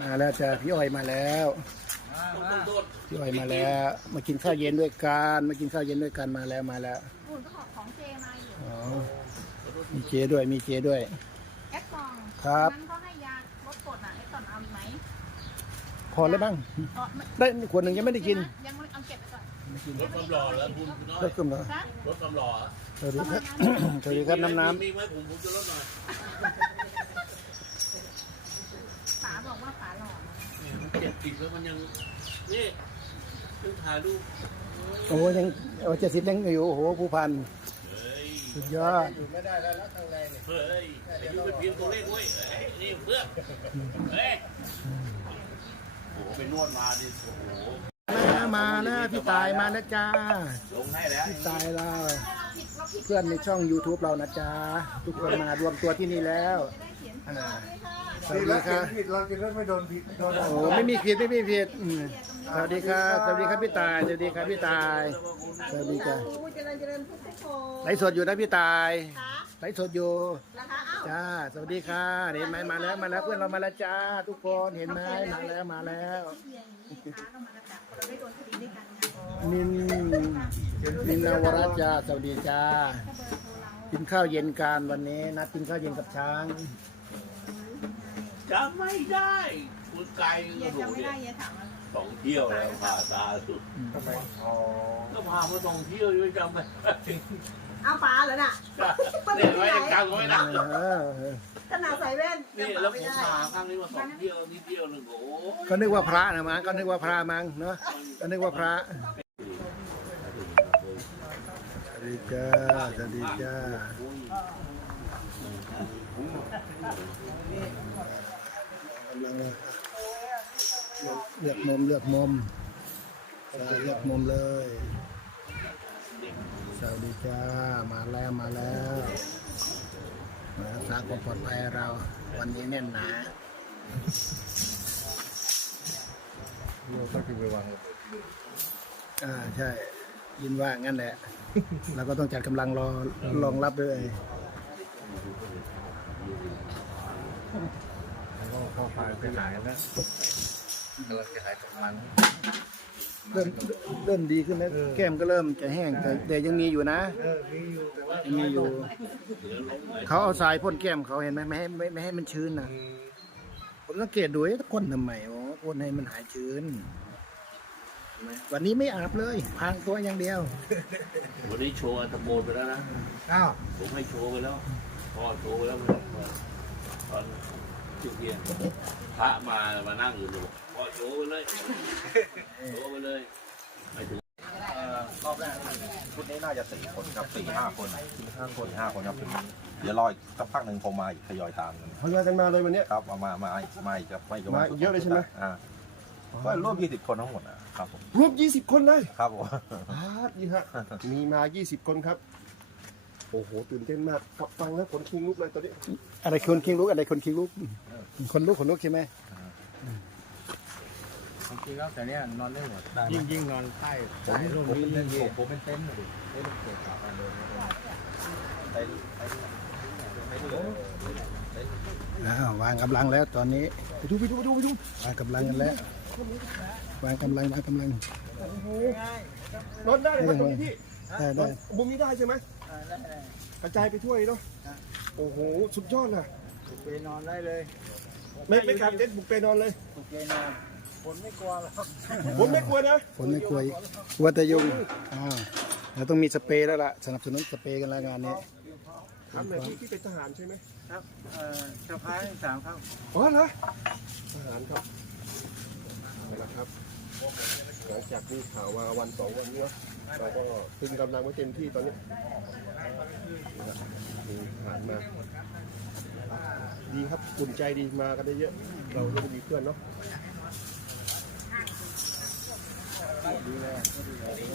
มาแล้วจ้ะพี่อ้อยมาแล้ว พี่อ้อยมาแล้ว มากินข้าวเย็นด้วยกันมากินข้าวเย็นด้วยกันมาแล้วมาแล้วอุ่นก็ของของเจมาอยู่อ๋อมีเจด้วยมีเจด้วยแอปกล่องครับนั้นเขาให้ยาลดกรดอะไอ้ก่อนเอาอีกไหมพอแล้วบ้างอ๋อไม่ได้ขวดหนึ่งยังไม่ได้กินยังไม่เอาเก็บไปก่อนรถความหล่อแล้วคุณน้อยเลิกขึ้นเหรอนะรถความหล่อเหรอสวัสดีครับสวัสดีครับน้ำน้มีไหมผมผมจะรถหน่อย ป๋าบอกว่าป๋าหล่อนะ เนี่ยมันเจ็ดสิบแล้วมันยังนี่ต้องถ่ายรูปโอ้ยังเอาเจ็ดสิบยังอยู่โอ้โหผู้พันเฮ้ยสุดยอดเฮ้ยอายุเป็นเพียงตัวเลขเว้ยเฮ้ยนี่เพื่อนเฮ้ยโอ้โหไปนวดมาดิโอ้โหมามาพี่ตายมาแล้วจ้าลงให้แล้วพี่ตายเราเพื่อนในช่อง YouTube เรานะจ๊ะทุกคนมารวมตัวที่นี่แล้วอ่า ดีแล้วคเขียรันบผิดเราจะได้ไม่โดนผิดโดนโอ้ไม่มีผิดไม่มีผิดอืมสวัสดีครับสวัสดีครับพี่ตายสวัสดีครับพี่ตายสวัสดีจ้ะเจริญเจริญทุกทุกคนไลฟ์สดอยู่นะพี่ตายค่ะไลฟ์สดอยู่นะคะเอ้าจ้าสวัสดีค่ะเห็นไหมมาแล้วมาแล้วเพื่อนเรามาแล้วจ้าทุกคนเห็นไหมมาแล้วมาแล้วค้าเรามาจากเราได้โดนคดีด้วยกันไงนินนินนวรัตน์จ้าสวัสดีจ้ากินข้าวเย็นกันวันนี้นัดกินข้าวเย็นกับช้าง จำไม่ได้คุณไกลเฮีกยระดูจำไม่เนี่ได้ยเฮียถามว่าสองเที่ยวแล้วผ่าตาสุดทำไมอ๋อก็พามาสองเที่ยวยังจำไม่ได้เอาป๋าเหรอน่ะเนี่ยไว้ยังจำไม่ได้เออเออขนาดใส่แว่นนี่แล้วผมพาครั้งนี้มาสองเที่ยวนี่เที่ยวหนึ่งโอ้โหก็นึกว่าพระนะมั้งก็นึกว่าพระมั้งเนาะก็นึกว่าพระสวัสดีจ้าสวัสดีจ้า เลือกมุมเลือกมุมใช่เลือกมุมเลยสวัสดีจ้ามาแล้วมาแล้วมารักษาความปลอดภัยเรา วันนี้แน่นหนาเราต้องกินไปวางอ่าใช่ ยินว่างั้นแหละเราก็ต้องจัดกำลังรอรองรับด้วย แล้วก็เข้าไปไปขายแล้วกำลังจะขายกำลังเริ่มเริ่มดีขึ้นแล้วแก้มก็เริ่มจะแห้งแต่แต่ยังมีอยู่นะเออมีอยู่แต่ว่ายังมีอยู่ เขาเอาทรายพ่นแก้มเขาเห็นไหมไม่ให้ไม่ไม่ให้มันชื้นนะผมสังเกตดูเอ๊ะพ่นทำไมอ๋อพ่นให้มันหายชื้นเห็นไหมวันนี้ไม่อาบเลยพรางตัวอย่างเดียว วันนี้โชว์อัตโมนไปแล้วนะอ้าวผมให้โชว์ไปแล้วพอโชว์ไปแล้วมันตอน จุดเทียงพระมามานั่งอยู่ดูพอโชว์ไปเลยโชว์ไปเลยไปถึงรอบแรกชุดนี้น่าจะสี่คนครับสี่ห้าคนสี่ห้าคนห้าคนครับเดี๋ยวรออีกสักพักหนึ่งผมมาอีกทยอยตามกันพยายกันมาเลยวันนี้ครับมามามามาอีกครับไม่ก็มาเยอะเลยใช่ไหมอ่าก็รวมยี่สิบคนทั้งหมดนะครับผมรวม20คนเลยครับผมนี่ฮะมีมา20คนครับ โอ้โหตื่นเต้นมากกับฟังแล้วขนคิงลุกเลยตอนนี้อะไรคนคิงลุกอะไรคนคิงลุกคนลุกคนลุกใช่ไหมจริงๆแล้วแต่เนี้ยนอนได้หมดยิ่งยิ่งนอนใต้ใต้ร่มนี้ยิ่งดีผมเป็นเต็นท์เลยเต็นท์เกิดจากการเดินอ้าววางกำลังแล้วตอนนี้ไปดูไปดูไปดูไปดูวางกำลังกันแล้ววางกำลังวางกำลังนอนได้เลยครับตรงนี้พี่ได้ได้มุมนี้ได้ใช่ไหม กระจายไปทั่วเลยเนาะโอ้โหสุดยอดนะไปนอนได้เลยไม่ไม่กางเต็นท์บุกเปนอนเลยไปนอนฝนไม่กลัวหรอกผมไม่กลัวนะฝนไม่กลัวอีกกลัวแต่ยุงอ้าวเราต้องมีสเปรย์แล้วล่ะสนับสนุนสเปรย์กันแล้วงานนี้ ถามหน่อยพี่ที่เป็นทหารใช่ไหมครับเอ่อสะพายสามครับอ๋อเหรอทหารครับนี่แหละครับหลังจากที่ข่าวมาวันสองวันนี้เนอะ เราก็ตึงกำลังไว้เต็มที่ตอนนี้นะครับมีทหารมา ดีครับอุ่นใจดีมากันได้เยอะ เราจะได้มีเพื่อนเนาะ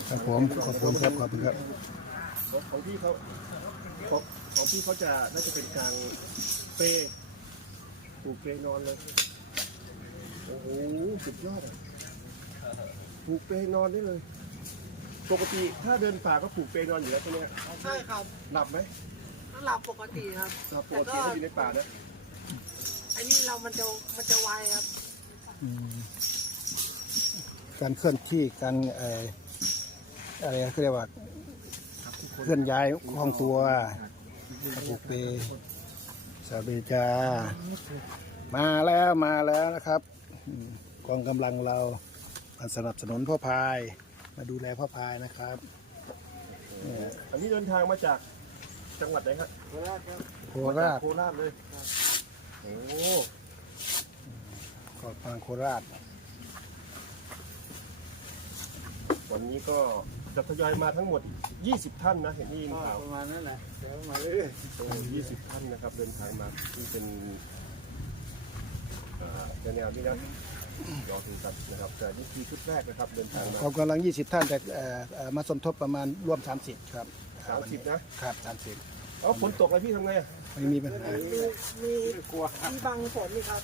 ครับผมขอบคุณครับขอบคุณครับของของพี่เขาของของพี่เขาจะน่าจะเป็นกลางเปรย์ปลูกเปรย์นอนเลยโอ้โหสุดยอดอะปลูกเปรย์นอนได้เลย ปกติถ้าเดินป่าก็ปลูกเปรย์นอนอยู่แล้วใช่ไหมฮะใช่ครับหลับไหมก็หลับปกติครับ หลับปกติถ้าอยู่ในป่านะไอ้นี่เรามันจะมันจะไวครับ อืมการเคลื่อนที่การเอ่ออะไรเขาเรียกว่าเคลื่อนย้ายห้องตัวบุกเปสวัสดีจ้ามาแล้วมาแล้วนะครับอืมกองกำลังเรามาสนับสนุนพ่อพาย มาดูแลพ่อพายนะครับเนี่ยอันนี้เดินทางมาจากจังหวัดไหนครับโคราชโคราชเลยโอ้เกาะปางโคราช วันนี้ก็จะทยอยมาทั้งหมด 20 ท่านนะเห็นนี่ยินข่าวประมาณนั้นแหละเดี๋ยวมาเรื่อยโอ้20 ท่านนะครับ เดินทางมาที่เป็นเอ่อแนวนี้นะ รอดูกันนะครับแต่นี่คือชุดแรกนะครับเดินทางมา กองกำลัง 20 ท่านจะเอ่อเอ่อมาสมทบประมาณร่วม 30 ครับ30นะ ครับเอาฝนตกแล้วพี่ทำไงอะ30ไม่มีปัญหามีที่บังฝนนี่ครับ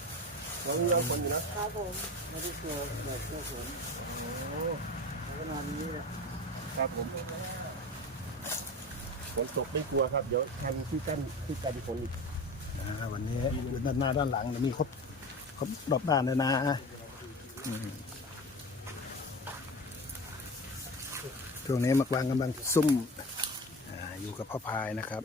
เรายังฝนอยู่นะครับผมไม่ได้เจอแบบเจอฝนขนาดนี้เลยครับผมฝนตกไม่กลัวครับเดี๋ยวทันที่กั้นที่กันฝนอีก อ่าวันนี้อยู่ด้านหน้าด้านหลังมีครบครบรอบด้านเลยนะอืม ช่วงนี้มักวางกำลังซุ่มออยู่กับพ่อพายนะครับ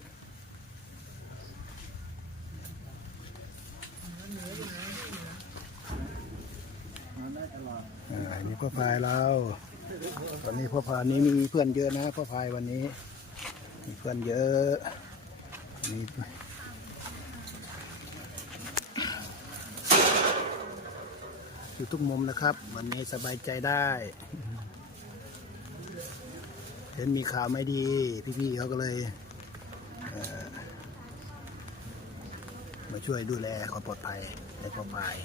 อ่ามีพ่อพายเราวันนี้พ่อพายนี้มีเพื่อนเยอะนะพ่อพายวันนี้ มีเพื่อนเยอะมี อยู่ทุกมุมนะครับ วันนี้สบายใจได้ เห็นมีข่าวไม่ดี พี่ๆเขาก็เลยเมาช่วยดูแลความปลอดภัยในพ่อพาย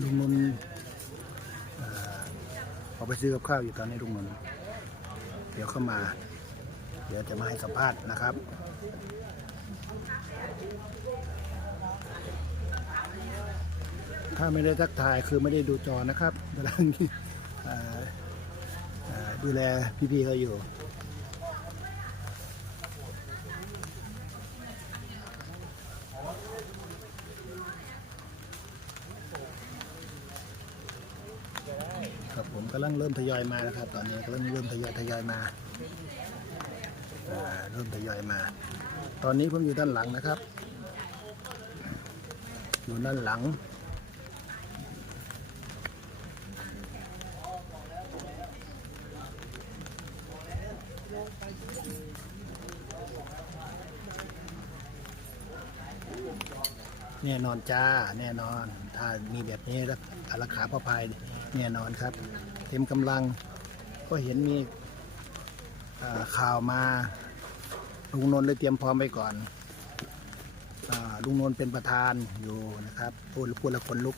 ลุงนนท์เอ่อออกไปซื้อกับข้าวอยู่ตอนนี้ลุงนนท์เดี๋ยวเข้ามา เดี๋ยวจะมาให้สัมภาษณ์นะครับถ้าไม่ได้ทักทายคือไม่ได้ดูจอนะครับกำลังดูแลพี่ๆเขาอยู่ ครับผมกำลังเริ่มทยอยมานะครับ ตอนนี้กำลังเริ่มทยอยทยอยมา เริ่มทยอยมา ตอนนี้ผมอยู่ด้านหลังนะครับ อยู่ด้านหลัง แน่นอนจ้า แน่นอน ถ้ามีแบบนี้แล้วราคาพอพายแน่นอนครับ เต็มกำลังก็เห็นมีข่าวมา ลุงนนท์เลยเตรียมพร้อมไว้ก่อนอลุงนนท์เป็นประธานอยู่นะครับพูดพูดล้วคนลุก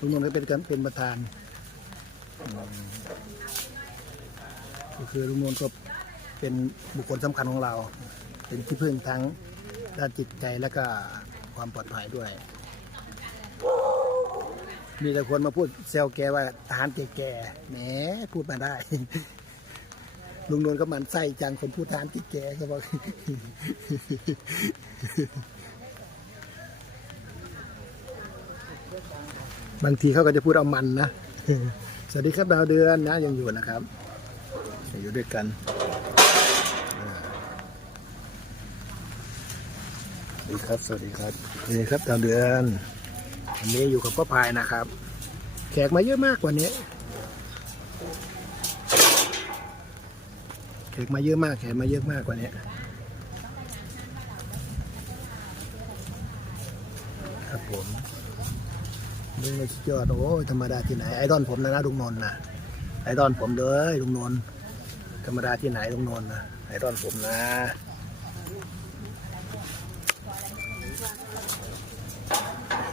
ลุงนนท์ก็เป็นเป็นประธานก็คือลุงนนท์ก็เป็นบุคคลสำคัญของเรา เป็นที่พึ่งทั้งด้านจิตใจและก็ความปลอดภัยด้วย มีแต่คนมาพูดเซลแกว่าทหารแก่ๆแหมพูดมาได้ ลุงนวลก็มันไส้จังคนพูดทานที่แกก็บอกบางทีเขาก็จะพูดเอามันนะ สวัสดีครับดาวเดือนนะ ยังอยู่นะครับ อยู่ด้วยกันสวัสดีครับ สวัสดีครับสวัสดีครับดาวเดือนวันนี้อยู่กับพ่อพายนะครับ แขกมาเยอะมากกว่านี้ แขกมาเยอะมากแขกมาเยอะมากกว่านี้ครับผมลุงเลยสุดยอดโอ้ยธรรมดาที่ไหนไอดอลผมนะนะลุงนนท์นะไอดอลผมเลยลุงนนท์ธรรมดาที่ไหนลุงนนท์นะไอดอลผมนะ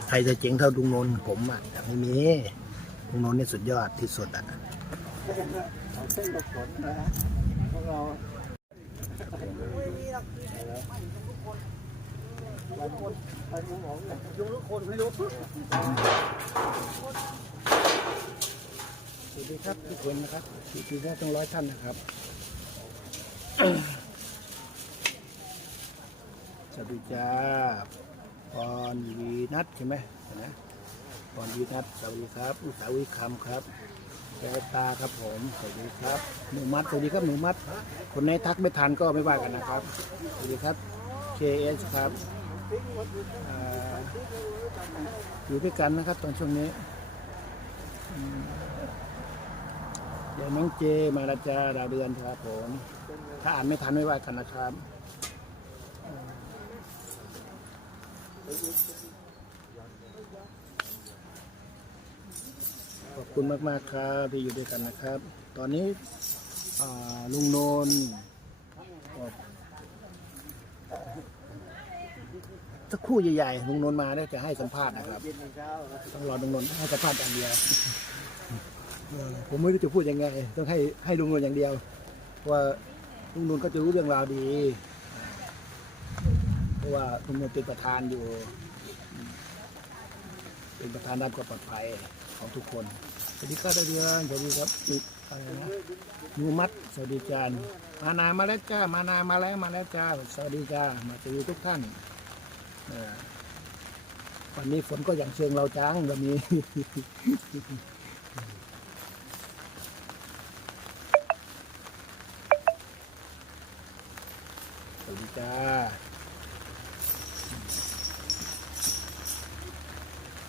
ใครจะเจ๋งเท่าลุงนนท์ผมอะไม่มีลุงนนท์นี่สุดยอดที่สุดอะ เส้นกับฝนนะ เราไม่มีหรอกไปดูหมอยยุงทุกคนไม่รู้สวัสดีครับทุกคนนะครับทุกท่านต้องร้อยท่านนะครับสวัสดีจ้าพรวีนัทใช่ไหมนะพรวีนัทสวัสดีครับอุตสาวิคำครับ แกตาครับผม สวัสดีครับ หนูมัด สวัสดีครับหนูมัด คนไหนทักไม่ทันก็ไม่ว่ากันนะครับ สวัสดีครับ KS ครับอ่าอยู่ด้วยกันนะครับ ตอนช่วงนี้อืมเดี๋ยวน้องเจมาละจ้าดาวเดือนครับผม ถ้าอ่านไม่ทันไม่ว่ากันนะครับ ขอบคุณมากๆครับที่อยู่ด้วยกันนะครับ ตอนนี้ลุงโนนสักคู่ใหญ่ๆลุงโนนมาเนี่ยจะให้สัมภาษณ์นะครับต้องรอลุงโนนให้สัมภาษณ์อย่างเดียวผมไม่รู้จะพูดยังไง ต้องให้ให้ลุงโนนอย่างเดียวว่าลุงโนนก็จะรู้เรื่องราวดีเพราะว่าลุงโนนเป็นประธานอยู่ เป็นประธานด้านความปลอดภัย ของทุกคน สวัสดีครับดาวเดือนสวัสดีครับจุดอะไรนะมูมัดสวัสดีจานมานามาแล้วจ้า มานามาแล้วมาแล้วจ้า สวัสดีจ้า มาสวัสดีทุกท่านวันนี้ฝนก็อย่างเชิงเราจ้างแบบนี้สวัสดีจ้า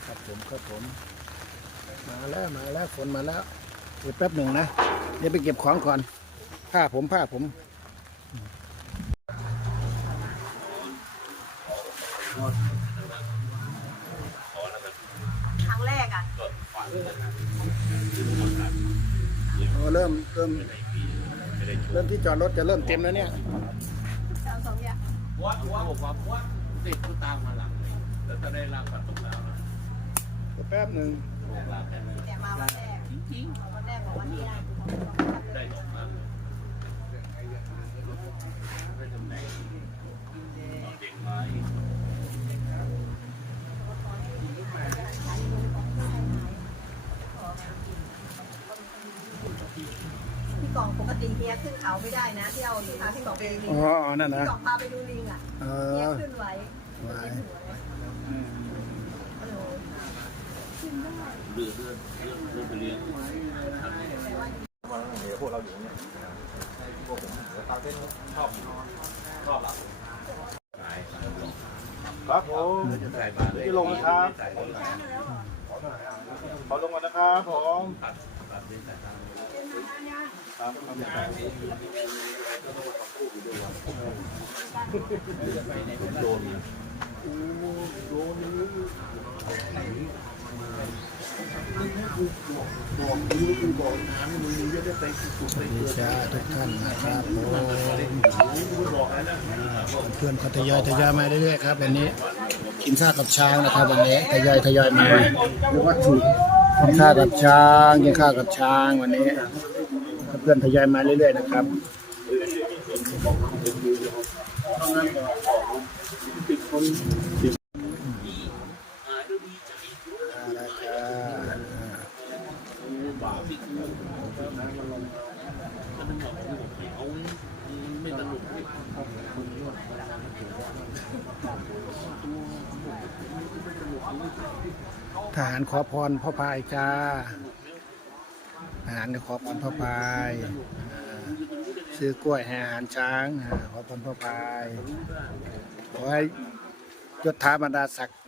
ครับผมครับผม มาแล้วมาแล้วฝนมาแล้วเดี๋ยวแป๊บหนึ่งนะเดี๋ยวไปเก็บของก่อน ผ้าผมผ้าผมครั้งแรกอะอ๋อเริ่มเริ่มเริ่มที่จอดรถจะเริ่มเต็มแล้วเนี่ยเอาสองอย่างวัดวัดบอกว่าวัดเด็กก็ตามมาหลังเลยแล้วจะได้ร่างปัดตกแล้วนะเดี๋ยวแป๊บหนึ่งร่าง แค่นั้นแต่มาวันแรกจริงวันแรกบอกว่าที่ได้ๆได้ดอกมาได้ตำแหน่งเด็กไม้พี่กล่องปกติเฮียขึ้นเขาไม่ได้นะที่เอาที่พาพี่กล่องไปดูลิงอ๋ออ๋อนั่นพี่นะกล่องพาไปดูลิงอะเอเฮียอขึ้นไว้ไว้ เออือเรือเรือเรือไปเลี้ยงมาเดี๋ยวพวกเราอยู่เนี่ยพวกผมเดี๋ยวตาเต้นชอบนอนชอบหลับครับผมใส่บาตรเลยที่ลงนะครับขอลงก่อนนะครับผมโดนดี จ้าทุกท่านนะครับผมเพื่อนก็ทยอยทยอยมาเรื่อยๆครับวันนี้กินข้าวกับช้างนะครับวันนี้ทยอยทยอยมาหรือว่าถูกกินข้าวกับช้างกินข้าวกับช้างวันนี้เพื่อนทยอยมาเรื่อยๆนะครับเอาละครับ บาปที่กูก็มันบอกกูเอาไม่สนุก ทหารขอพรพ่อพายจ้าทหารขอพรพ่อพายซื้อกล้วยให้อาหารช้างขอพรพ่อพายขอให้ยศถาบรรดาศักดิ์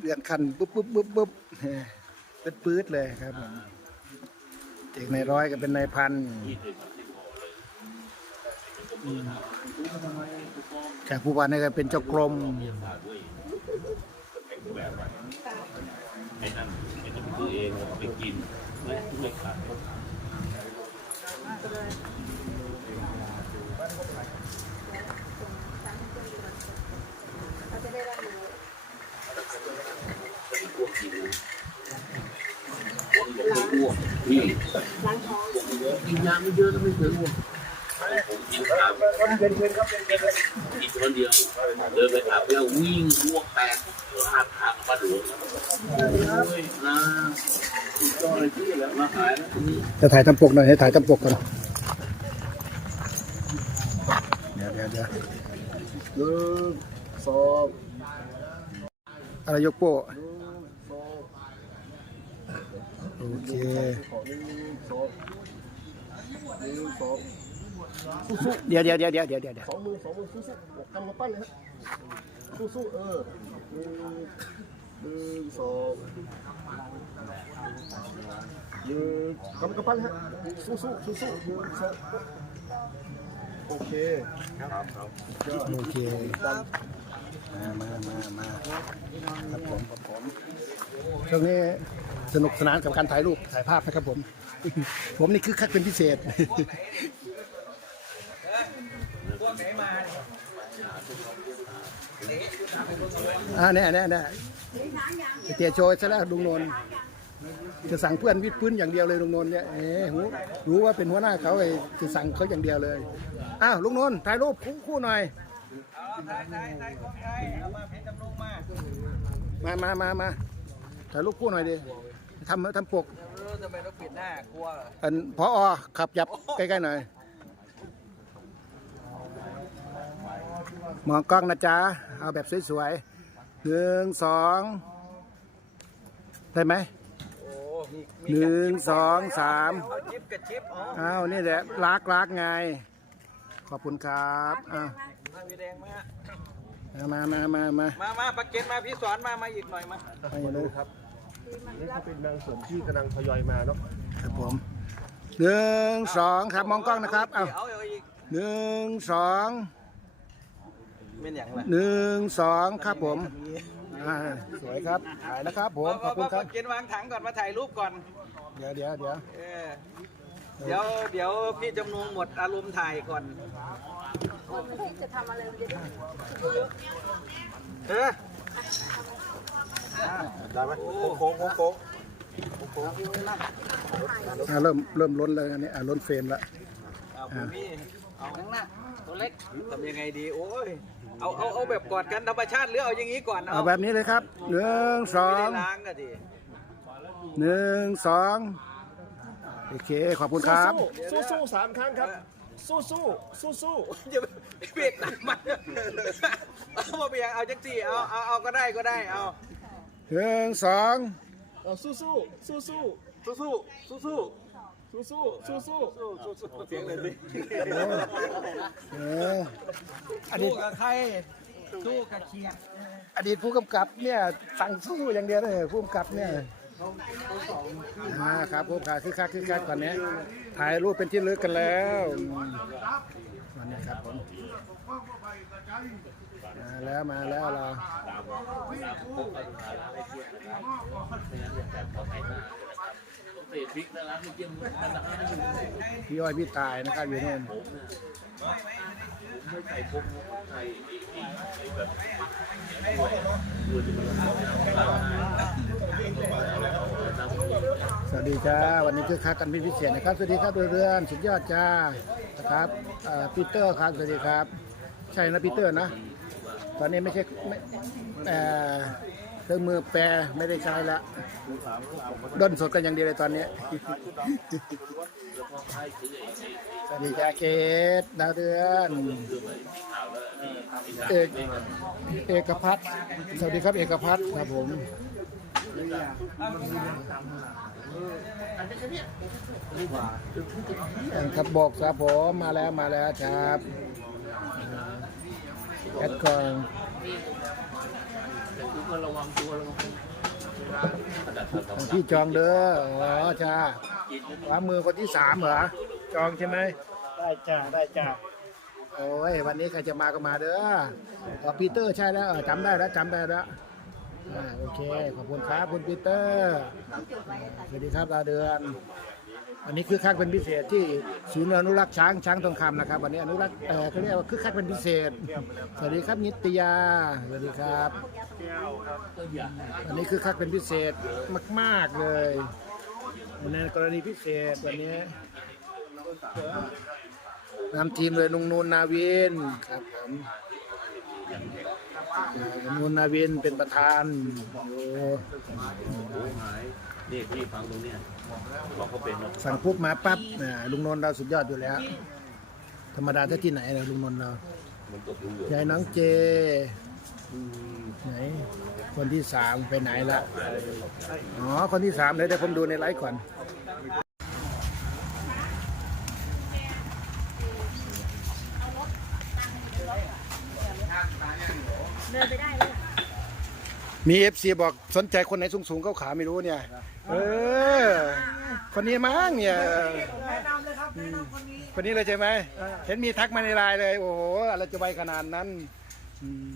เลื่อนขั้นปุ๊บปุ๊บปุ๊บปุ๊บเป็นปื๊ดเลยครับผมเด็กในร้อยก็เป็นในพันจากผู้พันนี่ก็เป็นเจ้ากรม ไอ้นั่นไอ้ต้องซื้อเองไปกินไม่ไม่ขาดเขาจะได้รับรู้พวกกินคนบอกไม่อ้วกพี่ล้างท้องกินยาไม่เยอะแล้วไม่เคยอ้วก ผมกินข้าวกินคนเดียวเดินไปถามแล้ววิ่งวกแตกหักหักมาดูโอ้ยนะก็เลยที่แล้วมาหลวทีนี้จะถ่ายทำปกหน่อยให้ถ่ายทำปกก่อนเดี๋ยวเดี๋ยวเดี๋ยวหนึ่งสองอะไรยกโป้หนึ่งสองโอเคหนึ่งสองหนึ่ง สองเดี๋ยวเดี๋ยวเดี๋ยวเดี๋ยวเดี๋ยวเดี๋ยวสองมือสองมือสู้ๆทำมาปั้นเลยฮะสู้ๆเออหนึ่งหนึ่งสองหนึ่งกำกำปั้นเลยฮะสู้ๆสู้ๆหนึ่งสองโอเคครับโอเคมามามามาครับผมครับผมช่วงนี้สนุกสนานกับการถ่ายรูปถ่ายภาพนะครับผม ผมนี่คือคักเป็นพิเศษ อ่าเนี่ยเนี่ยเนี่ยเตียโชยซะแล้วลุงนนท์จะสั่งเพื่อนวิดพื้นอย่างเดียวเลยลุงนนท์เนี่ยเอ๊ะรู้รู้ว่าเป็นหัวหน้าเขาเลยจะสั่งเขาอย่างเดียวเลยอ้าวลุงนนท์ถ่ายรูปคู่คู่หน่อยมามามามาถ่ายรูปคู่หน่อยดิทำทำปกทำไมต้องปิดหน้ากลัวเหรออันพออขับยับใกล้ๆหน่อย มองกล้องนะจ๊ะ เอาแบบสวยๆหนึ่งสองได้ไหมโอ้มีหนึ่งสองสามเอาชิปกับชิปอ๋ออ้าวนี่แหละรักรักไง ขอบคุณครับอ้าวมาพี่แดงมามามามามามามาปักเกนมาพี่สอนมามาอีกหน่อยมาให้เลยครับนี่ก็เป็นบางส่วนที่กำลังทยอยมาเนาะครับผมหนึ่งสองครับมองกล้องนะครับอ้าวเอาเอาอีกหนึ่งสอง เป็นอย่างไรหนึ่งสองครับผมอ่าสวยครับถ่ายนะครับผมขอบคุณครับปักเกนวางถังก่อนมาถ่ายรูปก่อน เดี๋ยวเดี๋ยวเดี๋ยวเออเดี๋ยวเดี๋ยวพี่จำนงหมดอารมณ์ถ่ายก่อนจะทำอะไรมันจะได้เออได้ไหมโค้งโค้งโค้งอ่าเริ่มเริ่มล้นแล้วอันนี้อ่าล้นเฟรมแล้วเอาผมพี่เอาข้างหน้าตัวเล็กทำยังไงดีโอ้ย เอาเอาเอาแบบกอดกันธรรมชาติหรือเอาอย่างนี้ก่อนเอาแบบนี้เลยครับหนึ่งสอไม่งได้ล้างก็ดีหนึ่งสองโอเคขอบคุณครับ สู้สู้ๆสามครั้งครับ สู้สู้สู้สู้อย่าเบรกหนักมันเอามาเบียงเอาจังสี่เอาเอาเอาก็ได้ก็ได้เอาหนึ่งสองๆเอาสู้สู้สู้สู้สู้สู้สู้สู้ สู้สู้สู้สู้สู้สู้สู้เสียงเลยสิเอออดีสู้ตกับใครสู้กับเชียร์อดีตผู้กำกับเนี่ยสั่งสู้อย่างเดียวเลยผู้กำกับเนี่ยอ่าครับผู้กำกับคือคักคือคักตอนนี้ถ่ายรูปเป็นที่ระลึกกันแล้วอืมวันนี้ครับผมมาแล้วมาแล้วเรา เศษพริกนะร้านเมื่อกี้มันมันราคาอยู่พี่อ้อยพี่ตายนะครับอยู่นู่นผมเนี่ยไม่ใส่พกใส่ไอ้ไอ้แบบดูจะมันตามสวัสดีจ้าวันนี้คือคักกันเป็นพิเศษนะครับ สวัสดีครับเรือนสุดยอดจ้านะครับเอ่อปีเตอร์ครับสวัสดีครับ ใช่นะปีเตอร์นะ ตอนนี้ไม่ใช่ไม่ เครื่องมือแปรไม่ได้ใช้ละด้นสดกันอย่างเดียวเลยตอนนี้สวัสดีจ้าเกตดาวเดือนเอกเอกพัฒน์สวัสดีครับเอกพัฒน์ครับผมครับบอกครับผมมาแล้วมาแล้วครับ แอดคอนแต่คุณก็ระวังตัวระวังดัดดัดของพี่จองเด้ออ๋อจ้าขวามือคนที่สามเหรอ จองใช่ไหม ได้จ้าได้จ้าโอ้ย วันนี้ใครจะมาก็มาเด้ออ๋อปีเตอร์ใช่แล้วเออจำได้แล้วจำได้แล้วอ่าโอเค ขอบคุณครับคุณปีเตอร์ สวัสดีครับดาวเดือน อันนี้คือคักเป็นพิเศษที่ศูนย์อนุรักษ์ช้างช้างทองคำนะครับวันนี้อนุรักษ์เออเขาเรียกว่าคือคักเป็นพิเศษ สวัสดีครับนิตยาสวัสดีครับอันนี้คือคักเป็นพิเศษมาก ๆเลยในกรณีพิเศษวันนี้นำทีมเลยนุงนูนนาวินครับผมเอ่นูนนาวินเป็นประธานโอ้ นี่พี่ฟังตรงเนี้ยบอกเขาเป็นสั่งปุ๊บมาปั๊บอ่าลุงนนท์เราสุดยอดอยู่แล้ว ธรรมดาถ้าที่ไหนเลยลุงนนท์เรามันตกดูอยู่ยายน้องเจ ไหน คนที่สามไปไหนละอ๋อ คนที่สามเดี๋ยวเดี๋ยวผมดูในไลฟ์ก่อน มีเอฟซีบอกสนใจคนไหนสูงๆเขาขาไม่รู้เนี่ย เออ คนนี้มั้งเนี่ย แนะนำเลยครับแนะนำคนนี้คนนี้เลยใช่ไหม เห็นมีทักมาในไลน์เลย โอ้โห อะไรจะไวขนาดนั้นอืม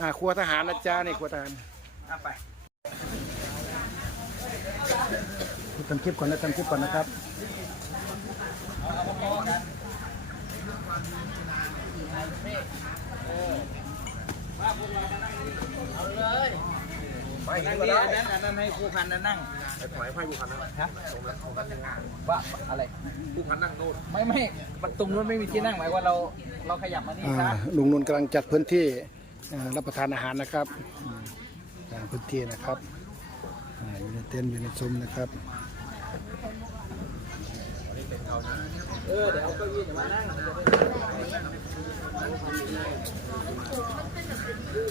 อ่าครัวทหารนะจ๊ะนี่ครัวทหารทำคลิปก่อนนะทำคลิปก่อนนะครับ ไม่นั่งนี่อันนั้นอันนั้นให้ผู้พันนั่งไอ้ถอยให้ผู้พันนะว่าอะไรผู้พันนั่งโน่นไม่ไม่มันตรงนู้นไม่มีที่นั่งหมายว่าเราเราขยับมานี่อ่าซะลุงนนท์กำลังจัดพื้นที่อ่ารับประทานอาหารนะครับอืมจัดพื้นที่นะครับอ่าอยู่ในเต็นท์อยู่ในซุ้มนะครับ เออเดี๋ยวเอาเก้าอี้มานั่ง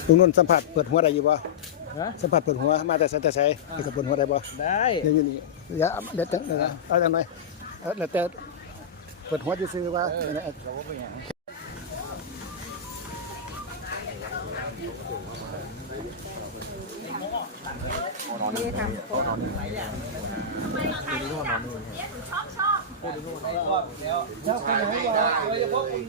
ลุงนนท์สัมผัสเปิดหัวได้อยู่บ่ฮะสัมผัสเปิดหัวมาแต่สันแต่ใสนี่ก็เปิดหัวได้บ่ได้เดี๋ยวอยู่นี่เดี๋ยวเดี๋ยวจะเดี๋ยวนะเอาจังหน่อยเอาแล้วแต่เปิดหัวจะซื้อว่าเดี๋ย วนะเราก็ไปอย่า